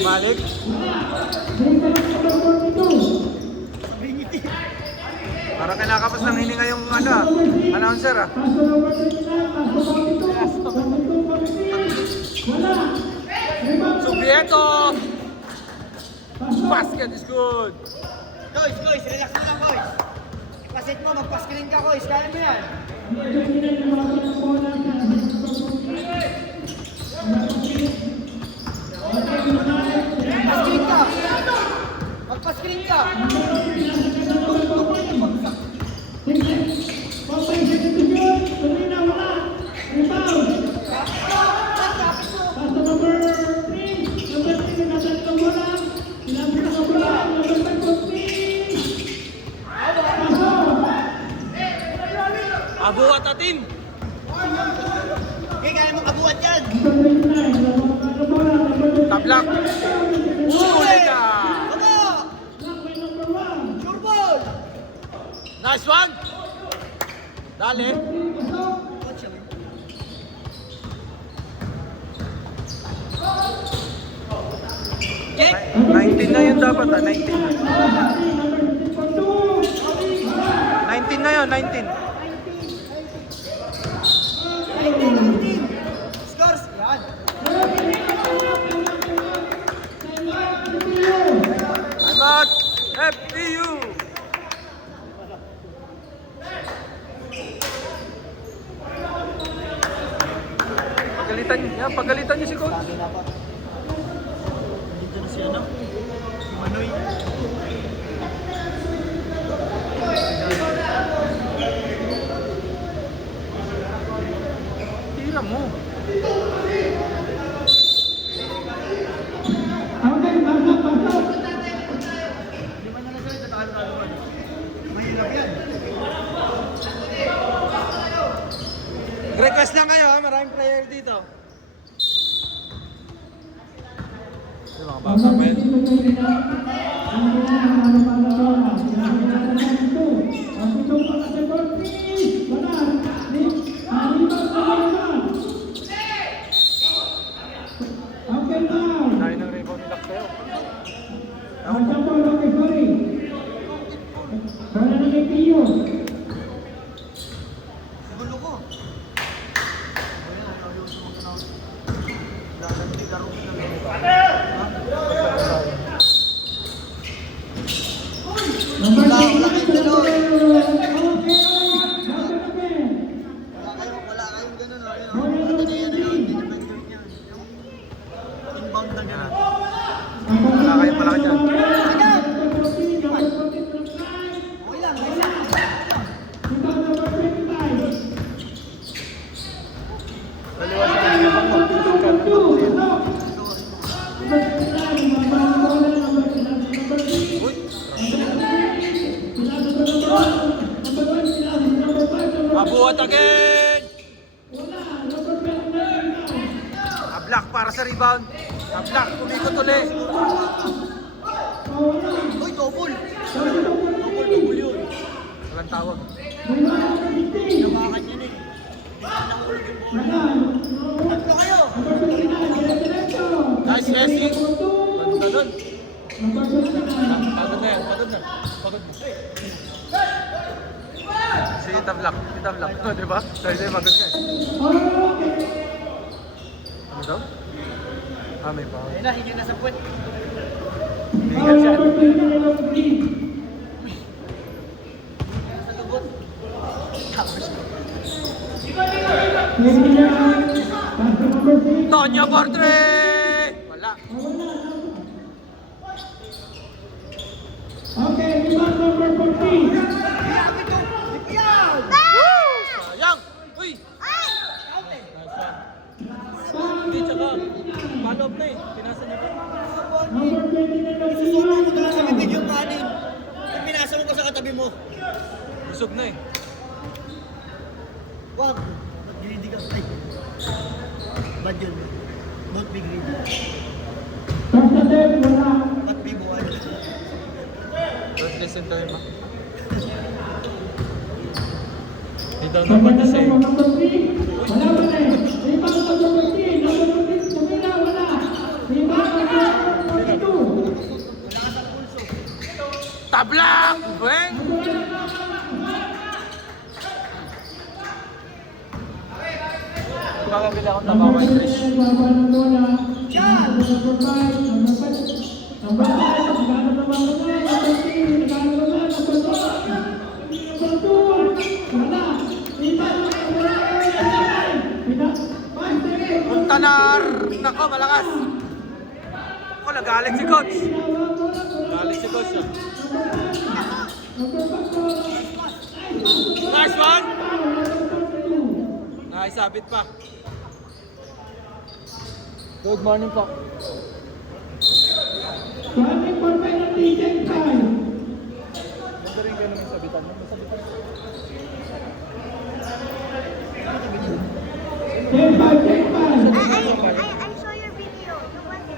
Balik. Parang kinakapas ng hininga yung announcer ah. Subieto! Basket is good! Guys, relax mo lang, guys. Ipasit mo, magpa-screen ka, guys. Kaya mo yan. Magpa-screen ka. Magpa-screen ka. Abuhat atin! Okay, kaya mo kabuhat yan. Tablak! Ulit ka! Ano? Sure ball. Nice one! Dali! Check. 19 na yun dapat 19 na. 19 na yun, 19. 19. Scores. Yan. I'm out! FPU! Pagalitan niyo si coach. Sabi na pa. Dito na si ano? Manoy. Tira mo. Di ba na lang tatalo-talo ba? Mahirap yan. Request lang kayo ha, maraming player dito. Yung mga bata pa yun. Dahil ng rebound nila sa'yo. Gulo ko. Wala kayong gano'n. Wala kayong gano'n. Ano na yan, hindi na pwede gawin yan. Inbound na gano'n. Wala kayo pala ka dyan. Okay lang, guys. Daliwa sa mga rebound mo. Uy! Abuhat again! Ablak para sa rebound. Ablak, umikot ulit. Uy, double. Double yun. Walang tawag. Nabakan yan eh. Nakahulog yung ball. Tatlo kayo. Nice, Essie. Ganda nun. Pagod na yan, pagod na. Pagod na. Si Tablak, di ba? Dahil na pagod na eh. Ano daw? Ah, may power. Ayun na, hindi na sa puwet. Bigat siya. Sa lubot. Tapos ko. Tonya Portre! Wala. Okay, rebound number 14. Grabe to. Di pa yan. Sayang! Uy! Hindi, tsaka follow-up na eh. Pinasa niya pa. Number 29 Susuko mo na lang sa bibig yung kanin. Pag pinasa mo ka sa katabi mo. Busog na eh. Wag. Greedy ka. Ay. Bad yun. Don't be greedy. Basta din, wala. But be buwan. Don't listen to him, ha? He don't know what to say. Number 3, wala ba na eh. Rebound number 14. Number 15, tumila, wala. Rebound number Makakabili akong Number tabaw kay Chris. 10, laban ng bola. Number 5, number 5. Number 5, nagano naman muna. Number 3, nagano naman. Number 4, number 2. Wala. Muntanar! Nako, malakas! Ako, nagalit si coach. Nagalit si coach. ah. Nice one! Nakisabit pa. Good morning po. Running for penalty, take time. Magaling kayo naman sabitan mo. Masabitan mo. Take five, take five. I saw your video. You went to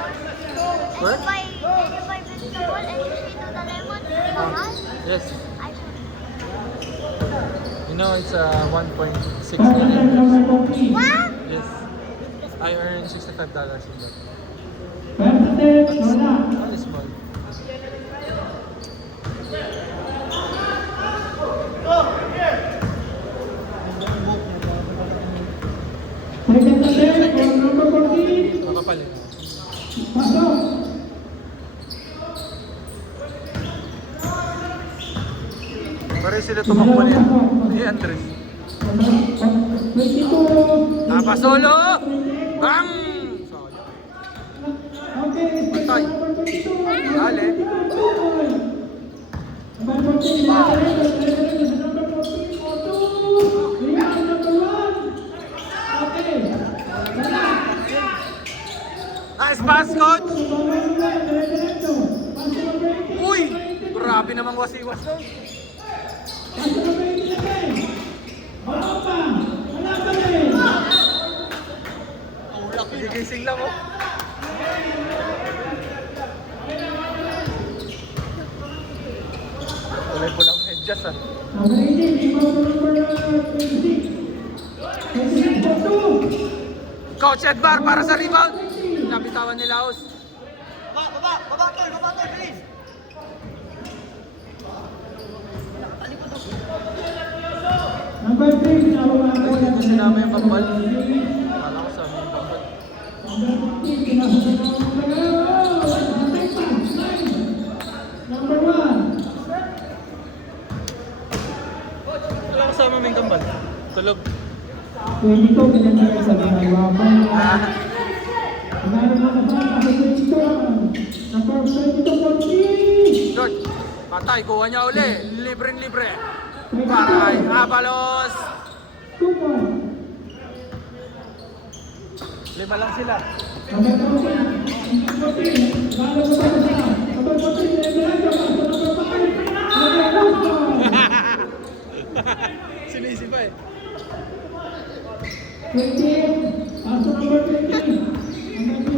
a store What? and you buy vegetable and you say to the lemon, mahal? Yes. I saw. You know, it's 1.6 Number million. 14. What? Yes. I earned $65 in that. Percentage, wala. That is small. Second attempt for number 14. Makapal eh. Pasok. Pareho sila tumakbo niya. Ni Andres. 22. Napasolo! Bang! Okay, Patay. number 22. Dali. Number 14, number 14, or 2. Rebound, number 1. Okay. Wala. Nice pass, coach! Diretso. Pasok number 18. Uy! Grabe namang wasiwas to. Pasok number 18 again. Wala pa. Wala pa rin. Gigising lang oh. Kulay po lang medyas ah. Number 18, rebound to number 26. 26 for 2. Coach Edbar para sa rebound. Nabitawan ni Laos. Baba, tol, please. Number 3, ginawa nga po Ay, hindi sinama yung pambal. Number Kala ko sa amin yung pambal. 15, kinasa na ako Number 1. Wala ko sama may kambal. Tulog. 22, pinagkaya sa ginagawa mo. Meron na kasama sa 22. Number 22, 40. George, patay. Kuha niya uli. Libre. Paray. Abalos. 2 points. 5 lang sila. Number 14, bago mo tayo sa number 14, Lebrero, pasok number 5. Number 2. Sinisi pa eh. 20, pasok number 20. Number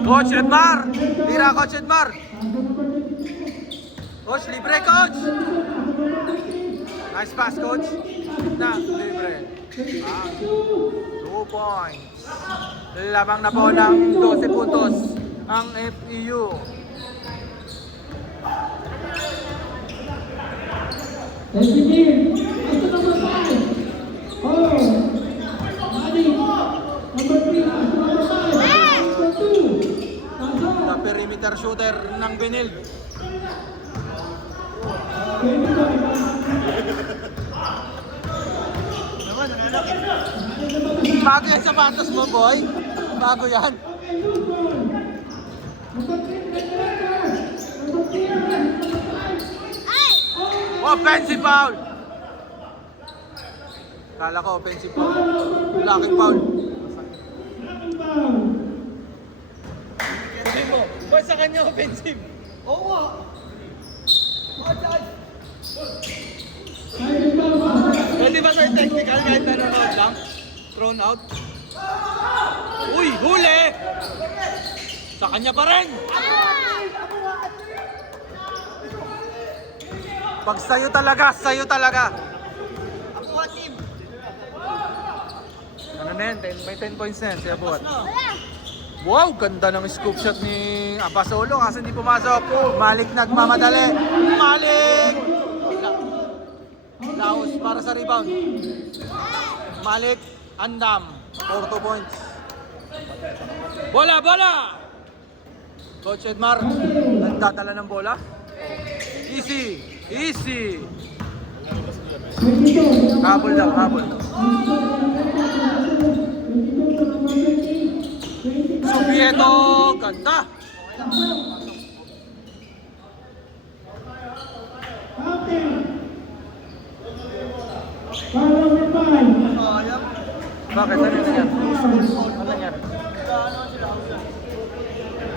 20, Coach Edmar! Tira, Coach Edmar! pasok number 22. Coach, libre, Coach! Pasok number 20. Nice pass, Coach. Na, libre. Ah, 2 points. Lamang na po ng 12 puntos ang FEU. Engineer, pasok number 5. Oh, Mali. Number 3, pasok number 5. Number 2, pasok. The perimeter shooter ng Benil. 25. Bago yan sapatos mo, boy. Bago yan. Okay, loose ball. Number 3, Lebrero. Number 3, number 5. Ay! Offensive foul! Kala ko offensive foul. Blocking foul. Hindi mo. Ba't sa kanya offensive? Oo nga. Pwede ba sir technical kahit nanonood lang? Thrown out? Uy! Huli! Sa kanya pa rin! Pag sa'yo talaga, sa'yo talaga! Ako nga, team. Ano na yan? May 10 points na yan, siya buhat. No. Wow! Ganda ng scoop shot ni Abasolo kasi hindi pumasok. Malik nagmamadali. Malik! Laos para sa rebound. Malik, Andam. For 2 points. Bola! Bola! Coach Edmar, nagdadala ng bola. Easy! Easy! Habol daw, habol. Subieto! Ganda! Sayang. Bakit? Ano nangyari? Ano nangyari?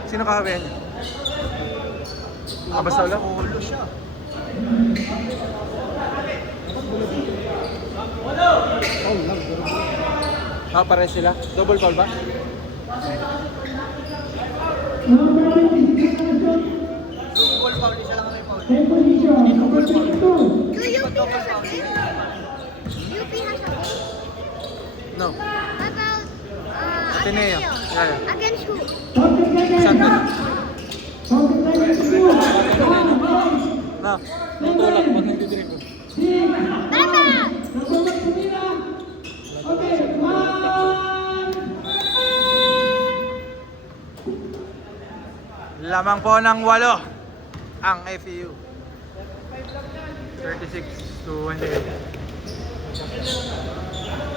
Sino kahawihan niya? Basta ulam? Ulo siya. Pare sila? Double foul ba? Double foul, isa lang may foul. Do UP has a game? UP has a game? No. How about Ateneo. Yeah. Against who? Santos. Na, tutulak pag hindi direko. Tama! Lamang po ng 8 ang FEU. 36-28.